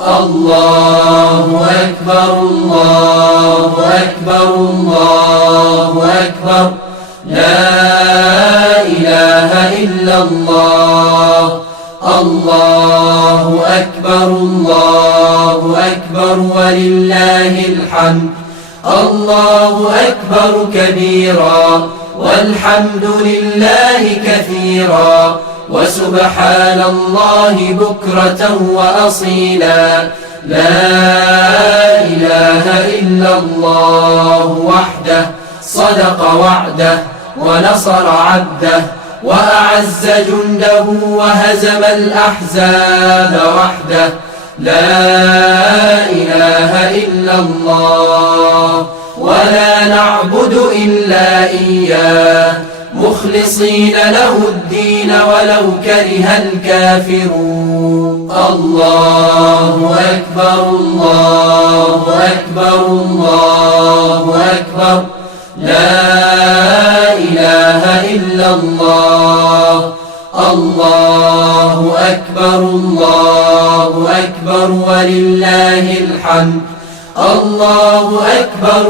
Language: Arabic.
الله أكبر الله أكبر الله أكبر لا إله إلا الله الله أكبر الله أكبر ولله الحمد الله أكبر كبيرا والحمد لله كثيرا وسبحان الله بكرة وأصيلا لا إله إلا الله وحده صدق وعده ونصر عبده وأعز جنده وهزم الأحزاب وحده لا إله إلا الله ولا نعبد إلا إياه مخلصين له الدين ولو كره الكافرون الله أكبر الله أكبر الله أكبر لا إله إلا الله الله أكبر الله أكبر ولله الحمد الله أكبر